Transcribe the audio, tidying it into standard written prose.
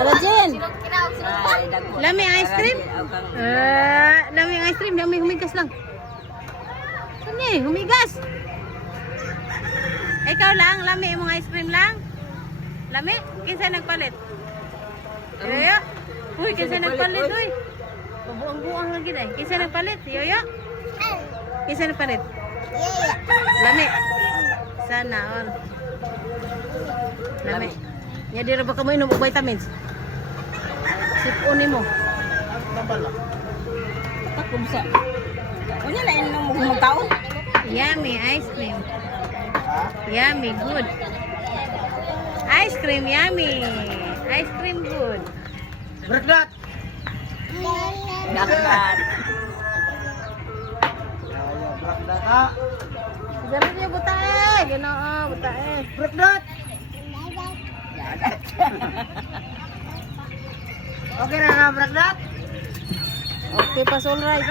Ada Jen. Ay, dagko. Lami ang ice cream? Lami ang ice cream. Lami humigas lang. Sini, humigas. Ikaw lang, lami mong ice cream lang. Lami? Kinsa nagpalit? Yoyo? Uy, kinsa nagpalit, uy. Pabuang-buang lagi dahil. Kinsa nagpalit? Yoyo? Kinsa nagpalit? Lami. Sana all. Lami. Ya di ra ba ka mo inom og vitamins? Sipunin mo. Pakumsa. Unya na inom mo kumutaon. Yummy ice cream. Yummy, good. Ice cream, yummy. Ice cream, good. Brakdat. Dapat. Brakdat ha. Ganun niyo butae. Ginoo, butae. Brakdat. Okay na nga, Brakdat. Okay, pas all right.